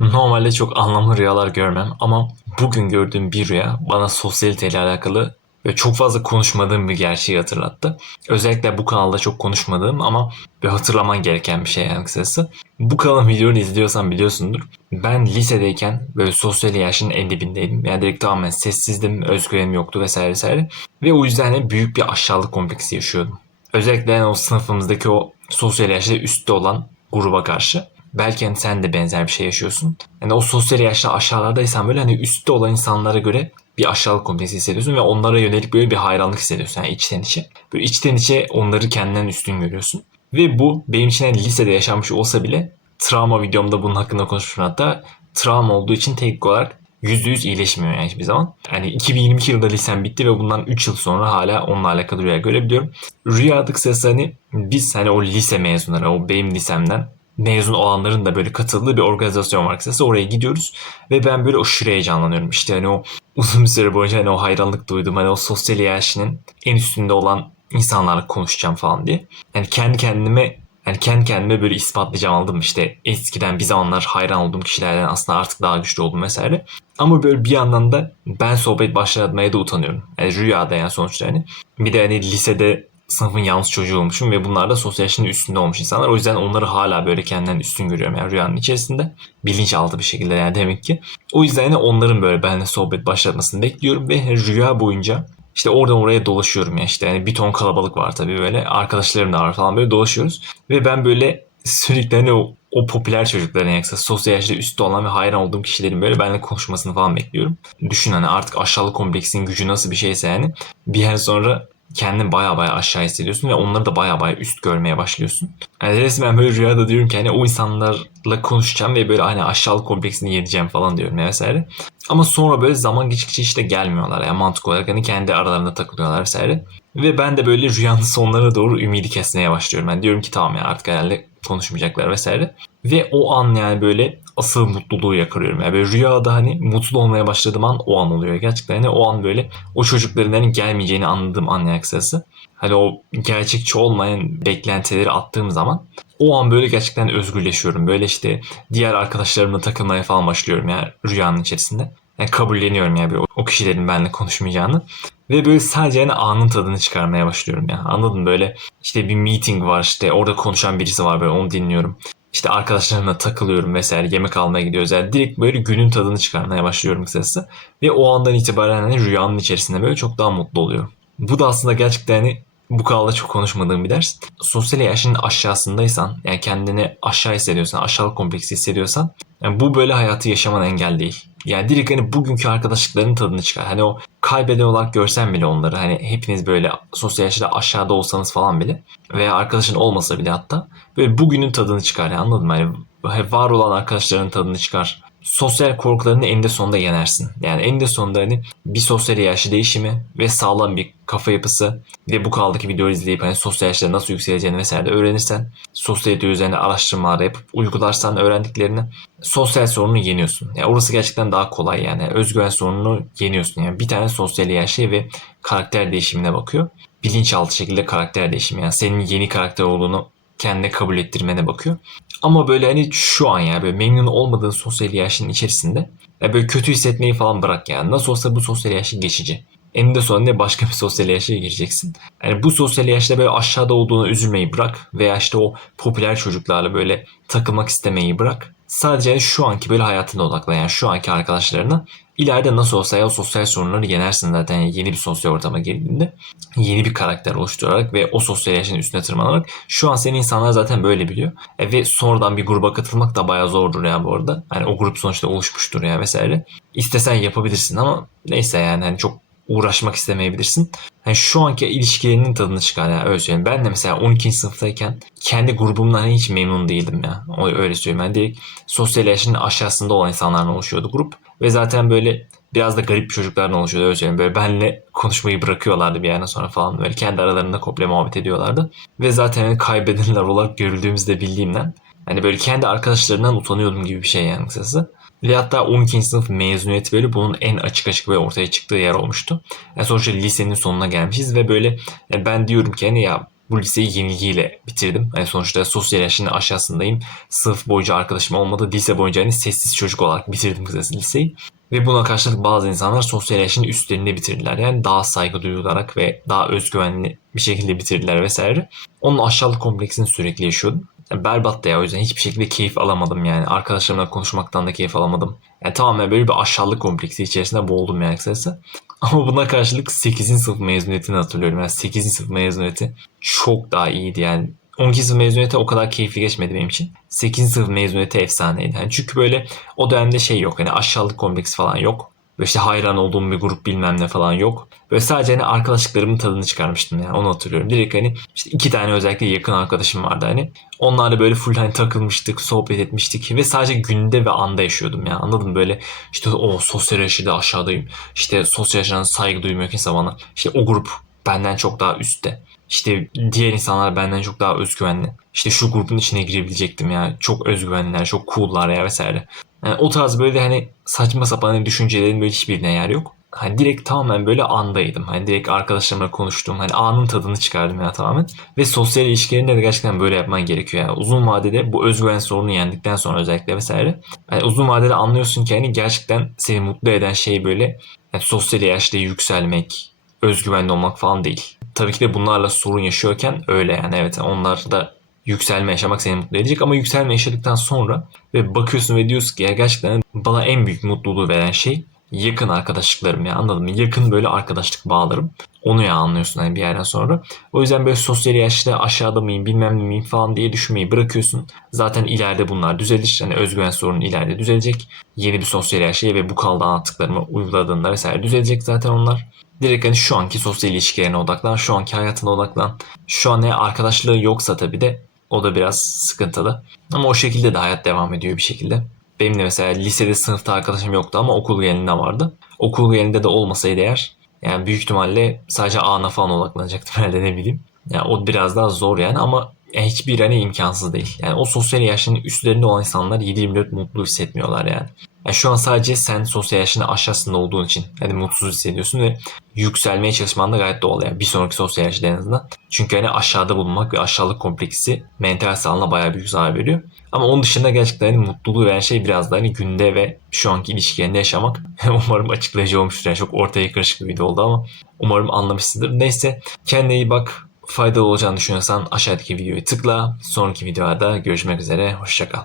Normalde çok anlamlı rüyalar görmem ama bugün gördüğüm bir rüya bana sosyalite ile alakalı ve çok fazla konuşmadığım bir gerçeği hatırlattı. Özellikle bu kanalda çok konuşmadığım ama bir hatırlaman gereken bir şey yani kısası. Bu kanalın videolarını izliyorsan biliyorsundur. Ben lisedeyken böyle sosyal yaşın en dibindeydim. Yani direkt tamamen sessizdim, özgüvenim yoktu vesaire vesaire. Ve o yüzden de büyük bir aşağılık kompleksi yaşıyordum. Özellikle yani o sınıfımızdaki o sosyal yaşta üstte olan gruba karşı. Belki hani sen de benzer bir şey yaşıyorsun. Yani o sosyal yaşta aşağılardaysan böyle hani üstte olan insanlara göre bir aşağılık kompleksi hissediyorsun ve onlara yönelik böyle bir hayranlık hissediyorsun yani içten içe. Böyle içten içe onları kendinden üstün görüyorsun. Ve bu benim için hani lisede yaşanmış olsa bile travma videomda bunun hakkında konuşmuşum hatta. Travma olduğu için teknik olarak %100 iyileşmiyor yani hiçbir zaman. Yani 2022 yılında lisem bitti ve bundan 3 yıl sonra hala onunla alakalı rüya görebiliyorum. Rüya kısası hani biz hani o lise mezunları, o benim lisemden mezun olanların da böyle katıldığı bir organizasyon var kısası. Oraya gidiyoruz ve ben böyle aşırı heyecanlanıyorum. İşte hani o uzun bir süre boyunca hani o hayranlık duydum. Hani o sosyal hiyerarşinin en üstünde olan insanlarla konuşacağım falan diye. Yani kendi kendime yani kendi kendime böyle ispatlayacağım aldım işte eskiden bir zamanlar hayran olduğum kişilerden aslında artık daha güçlü oldum vesaire. Ama böyle bir yandan da ben sohbet başlatmaya da utanıyorum. Yani rüyada yani sonuçta hani. Bir de hani lisede sınıfın yalnız çocuğu olmuşum ve bunlar da sosyal yaşının üstünde olmuş insanlar. O yüzden onları hala böyle kendinden üstün görüyorum yani rüyanın içerisinde. Bilinçaltı bir şekilde yani demek ki. O yüzden de onların böyle benimle sohbet başlatmasını bekliyorum ve rüya boyunca işte oradan oraya dolaşıyorum ya işte yani bir ton kalabalık var tabii böyle arkadaşlarım da var falan böyle dolaşıyoruz ve ben böyle sürekli hani o, o popüler çocukların yoksa sosyal yaşta üstte olan ve hayran olduğum kişilerin böyle benimle konuşmasını falan bekliyorum. Düşün hani artık aşağılık kompleksin gücü nasıl bir şeyse yani bir yer sonra kendini baya baya aşağı hissediyorsun ve onları da baya baya üst görmeye başlıyorsun. Yani resmen böyle rüyada diyorum ki hani o insanlarla konuşacağım ve böyle hani aşağılık kompleksini yeneceğim falan diyorum ya vesaire. Ama sonra böyle zaman geçtikçe işte gelmiyorlar yani mantık olarak hani kendi aralarında takılıyorlar vesaire. Ve ben de böyle rüyanın sonlarına doğru ümidi kesmeye başlıyorum. Ben diyorum ki tamam ya artık herhalde konuşmayacaklar vesaire. Ve o an yani böyle asıl mutluluğu yakarıyorum. Yani böyle rüyada hani mutlu olmaya başladığım an o an oluyor. Gerçekten hani o an böyle o çocukların hani gelmeyeceğini anladığım an yani kısası. Hani o gerçekçi olmayan beklentileri attığım zaman o an böyle gerçekten özgürleşiyorum. Böyle işte diğer arkadaşlarımla takılmaya falan başlıyorum yani rüyanın içerisinde. Yani kabulleniyorum yani o, kişilerin benimle konuşmayacağını. Ve böyle sadece yani anın tadını çıkarmaya başlıyorum ya. Anladın mı? Böyle işte bir meeting var işte orada konuşan birisi var böyle onu dinliyorum. İşte arkadaşlarımla takılıyorum vesaire yemek almaya gidiyoruz. Yani direkt böyle günün tadını çıkarmaya başlıyorum kısası. Ve o andan itibaren hani rüyanın içerisinde böyle çok daha mutlu oluyorum. Bu da aslında gerçekten hani bu kanalda çok konuşmadığım bir ders. Sosyal yaşının aşağısındaysan yani kendini aşağı hissediyorsan, aşağılık kompleksi hissediyorsan yani bu böyle hayatı yaşaman engel değil. Yani direkt hani bugünkü arkadaşlıkların tadını çıkar. Hani o kaybeden olarak görsen bile onları hani hepiniz böyle sosyal yaşta aşağıda olsanız falan bile veya arkadaşın olmasa bile hatta böyle bugünün tadını çıkar yani anladın mı? Hani var olan arkadaşların tadını çıkar sosyal korkularını eninde sonunda yenersin. Yani eninde sonunda hani bir sosyal yaşlı değişimi ve sağlam bir kafa yapısı ve bu kaldaki videoyu izleyip hani sosyal yaşta nasıl yükseleceğini vesaire de öğrenirsen sosyal üzerine araştırmalar yapıp uygularsan öğrendiklerini sosyal sorunu yeniyorsun. Yani orası gerçekten daha kolay yani. Özgüven sorununu yeniyorsun. Yani bir tane sosyal yaşlı ve karakter değişimine bakıyor. Bilinçaltı şekilde karakter değişimi. Yani senin yeni karakter olduğunu kendine kabul ettirmene bakıyor. Ama böyle hani şu an yani böyle memnun olmadığın sosyal yaşın içerisinde ya böyle kötü hissetmeyi falan bırak yani. Nasıl olsa bu sosyal yaşın geçici. Eninde sonunda başka bir sosyal yaşa gireceksin. Yani bu sosyal yaşta böyle aşağıda olduğunu üzülmeyi bırak. Veya işte o popüler çocuklarla böyle takılmak istemeyi bırak. Sadece şu anki böyle hayatına odaklan. Yani şu anki arkadaşlarına. İleride nasıl olsa ya o sosyal sorunları yenersin zaten yani yeni bir sosyal ortama girdiğinde. Yeni bir karakter oluşturarak ve o sosyal yaşın üstüne tırmanarak. Şu an seni insanlar zaten böyle biliyor. E, ve sonradan bir gruba katılmak da bayağı zordur ya bu arada. Yani o grup sonuçta oluşmuştur ya vesaire. İstesen yapabilirsin ama neyse yani hani çok uğraşmak istemeyebilirsin. Yani şu anki ilişkilerinin tadını çıkar ya öyle söyleyeyim. Ben de mesela 12. sınıftayken kendi grubumdan hiç memnun değildim ya. Öyle söyleyeyim. Ben direkt sosyal yaşının aşağısında olan insanlarla oluşuyordu grup. Ve zaten böyle biraz da garip çocuklardan oluşuyordu öyle söyleyeyim. Böyle benle konuşmayı bırakıyorlardı bir yerden sonra falan. Böyle kendi aralarında komple muhabbet ediyorlardı. Ve zaten hani kaybedenler olarak görüldüğümüzü de bildiğimden hani böyle kendi arkadaşlarından utanıyordum gibi bir şey yani kısası. Ve hatta 12. sınıf mezuniyeti böyle bunun en açık açık ve ortaya çıktığı yer olmuştu. Yani sonuçta lisenin sonuna gelmişiz ve böyle yani ben diyorum ki hani ya bu liseyi yenilgiyle bitirdim. Yani sonuçta sosyal yaşının aşağısındayım. Sınıf boyunca arkadaşım olmadı. Lise boyunca hani sessiz çocuk olarak bitirdim kısacası liseyi. Ve buna karşılık bazı insanlar sosyal yaşın üstlerinde bitirdiler. Yani daha saygı duyularak ve daha özgüvenli bir şekilde bitirdiler vesaire. Onun aşağılık kompleksini sürekli yaşıyordum. Yani berbat da ya o yüzden hiçbir şekilde keyif alamadım yani. Arkadaşlarımla konuşmaktan da keyif alamadım. Yani tamamen böyle bir aşağılık kompleksi içerisinde boğuldum yani kısacası. Ama buna karşılık 8. sınıf mezuniyetini hatırlıyorum. Yani 8. sınıf mezuniyeti çok daha iyiydi yani. 12. sınıf mezuniyeti o kadar keyifli geçmedi benim için. 8. sınıf mezuniyeti efsaneydi. Yani çünkü böyle o dönemde şey yok. Hani aşağılık kompleksi falan yok. Böyle işte hayran olduğum bir grup bilmem ne falan yok. Böyle sadece hani arkadaşlıklarımın tadını çıkarmıştım yani onu hatırlıyorum. Direkt hani işte iki tane özellikle yakın arkadaşım vardı hani. Onlarla böyle full hani takılmıştık, sohbet etmiştik ve sadece günde ve anda yaşıyordum ya. Anladın mı? Böyle işte o sosyal yaşında aşağıdayım. İşte sosyal yaşına saygı duymuyor kimse bana. İşte o grup benden çok daha üstte. İşte diğer insanlar benden çok daha özgüvenli. İşte şu grubun içine girebilecektim ya. Çok özgüvenliler, çok cool'lar ya vesaire. Yani o tarz böyle hani saçma sapan hani düşüncelerin böyle hiçbirine yer yok. Hani direkt tamamen böyle andaydım. Hani direkt arkadaşlarımla konuştum. Hani anın tadını çıkardım ya tamamen. Ve sosyal ilişkilerinde de gerçekten böyle yapman gerekiyor. Yani uzun vadede bu özgüven sorunu yendikten sonra özellikle vesaire. Yani uzun vadede anlıyorsun ki hani gerçekten seni mutlu eden şey böyle yani sosyal yaşta yükselmek, özgüvenli olmak falan değil. Tabii ki de bunlarla sorun yaşıyorken öyle yani evet onlar da yükselme yaşamak seni mutlu edecek ama yükselme yaşadıktan sonra ve bakıyorsun ve diyorsun ki ya gerçekten bana en büyük mutluluğu veren şey yakın arkadaşlıklarım ya anladın mı? Yakın böyle arkadaşlık bağlarım. Onu ya anlıyorsun hani bir yerden sonra. O yüzden böyle sosyal yaşta aşağıda mıyım bilmem ne miyim falan diye düşünmeyi bırakıyorsun. Zaten ileride bunlar düzelir. Hani özgüven sorunu ileride düzelecek. Yeni bir sosyal yaşaya ve bu kaldı anlattıklarımı uyguladığında vesaire düzelecek zaten onlar. Direkt hani şu anki sosyal ilişkilerine odaklan, şu anki hayatına odaklan. Şu an ne arkadaşlığı yoksa tabii de o da biraz sıkıntılı. Ama o şekilde de hayat devam ediyor bir şekilde. Benim de mesela lisede sınıfta arkadaşım yoktu ama okul genelinde vardı. Okul genelinde de olmasaydı eğer yani büyük ihtimalle sadece ana falan odaklanacaktım herhalde ne bileyim. Yani o biraz daha zor yani ama yani hiçbir hani imkansız değil. Yani o sosyal yaşının üstlerinde olan insanlar 7-24 mutlu hissetmiyorlar yani. Yani şu an sadece sen sosyal yaşının aşağısında olduğun için hani mutsuz hissediyorsun ve yükselmeye çalışman da gayet doğal yani bir sonraki sosyal yaşta en azından. Çünkü hani aşağıda bulunmak ve aşağılık kompleksi mental sağlığına bayağı büyük zarar veriyor. Ama onun dışında gerçekten hani mutluluğu veren şey biraz da hani günde ve şu anki ilişkilerinde yaşamak. umarım açıklayıcı olmuştur. Yani çok ortaya karışık bir video oldu ama umarım anlamışsındır. Neyse kendine iyi bak. Faydalı olacağını düşünüyorsan aşağıdaki videoyu tıkla. Sonraki videoda görüşmek üzere. Hoşçakal.